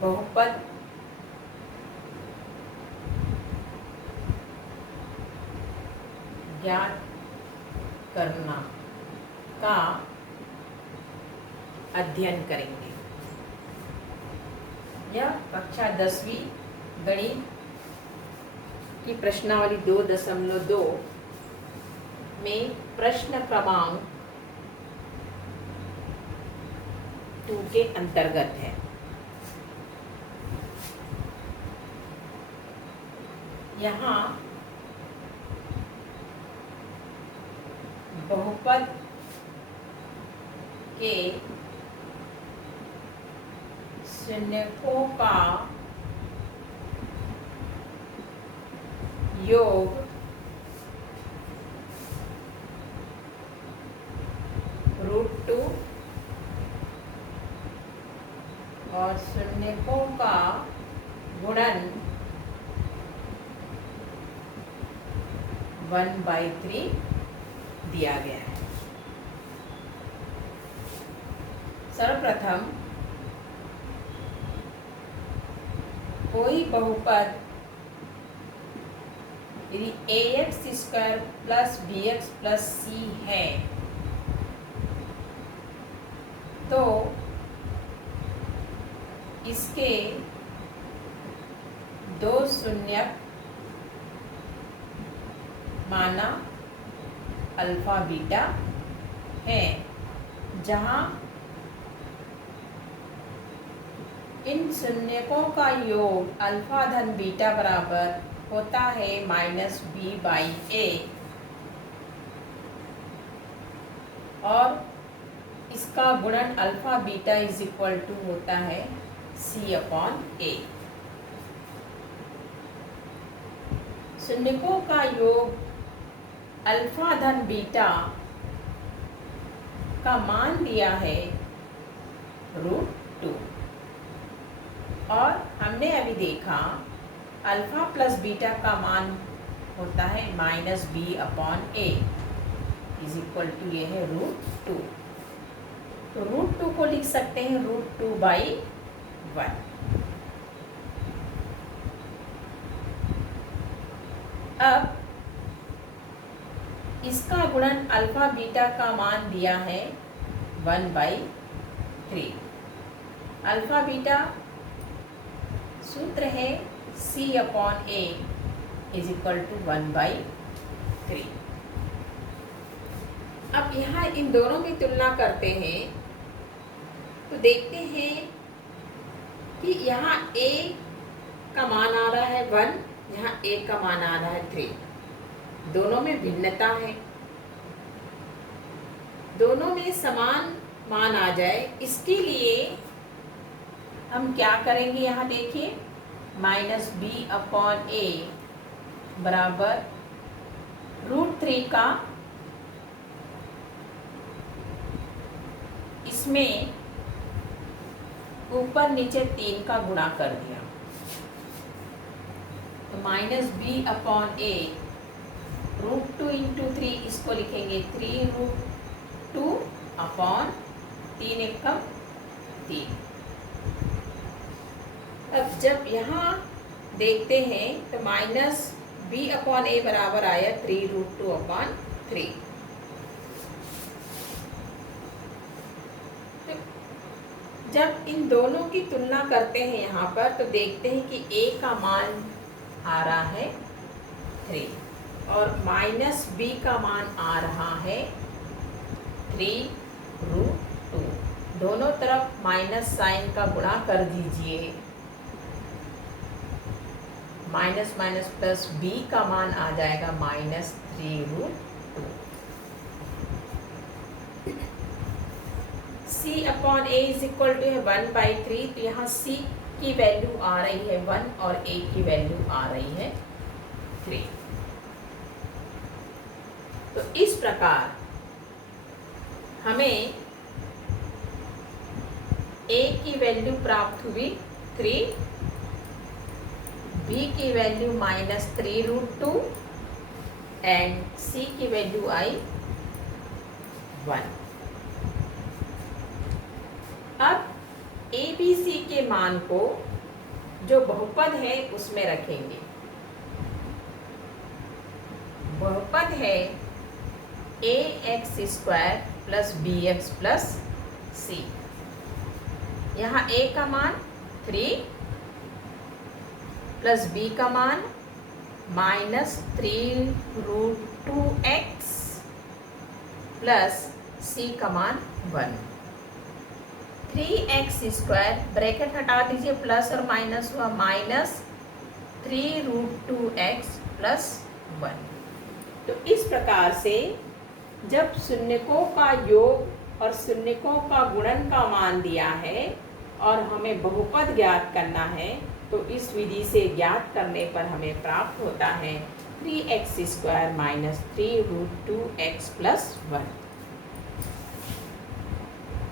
बहुपद ज्ञात करना का अध्ययन करेंगे। यह कक्षा 10वीं गणित की प्रश्नावली 2.2 में प्रश्न क्रमांक 2 के अंतर्गत है। यहाँ बहुपद के शून्यकों का योग √2 और शून्यकों का गुणन 1/3 दिया गया है। सर्वप्रथम कोई बहुपद यदि ax² + bx + c है तो इसके दो शून्यक माना अल्फा बीटा है, जहाँ इन शून्यकों का योग अल्फा धन बीटा बराबर होता है -b/a और इसका गुणन अल्फा बीटा = होता है c/a। शून्यकों का योग अल्फा धन बीटा का मान दिया है √2 और हमने अभी देखा अल्फा प्लस बीटा का मान होता है -b/a = ये है √2। तो √2 को लिख सकते हैं √2/1। अब इसका गुणन अल्फा बीटा का मान दिया है 1/3। अल्फा बीटा सूत्र है c/a = 1/3। अब यहाँ इन दोनों की तुलना करते हैं तो देखते हैं कि यहाँ a का मान आ रहा है 1, यहाँ a का मान आ रहा है 3। दोनों में भिन्नता है, दोनों में समान मान आ जाए इसके लिए हम क्या करेंगे। यहाँ देखिए -b/a बराबर √3 का इसमें ऊपर नीचे 3 का गुणा कर दिया तो -b/a √2 × 3 इसको लिखेंगे 3√2 / 3 × 3। अब जब यहाँ देखते हैं तो -b/a बराबर आया 3√2/3। तो जब इन दोनों की तुलना करते हैं यहाँ पर तो देखते हैं कि a का मान आ रहा है 3 और -b का मान आ रहा है 3√2। दोनों तरफ माइनस साइन का गुणा कर दीजिए। माइनस माइनस प्लस b का मान आ जाएगा -3√2। c/a = 1/3। तो यहाँ c की वैल्यू आ रही है 1 और a की वैल्यू आ रही है 3। तो इस प्रकार हमें a की वैल्यू प्राप्त हुई 3, b की वैल्यू -3√2 एंड c की वैल्यू आई 1। अब a b c के मान को जो बहुपद है उसमें रखेंगे। बहुपद है ax² plus bx plus c। यहाँ a का मान 3 प्लस b का मान -3√2x प्लस c का मान 1। 3x² ब्रैकेट हटा दीजिए, प्लस और माइनस हुआ -3√2x प्लस 1। तो इस प्रकार से जब शून्यकों का योग और शून्यकों का गुणन का मान दिया है और हमें बहुपद ज्ञात करना है, तो इस विधि से ज्ञात करने पर हमें प्राप्त होता है 3x² - 3√2x प्लस 1।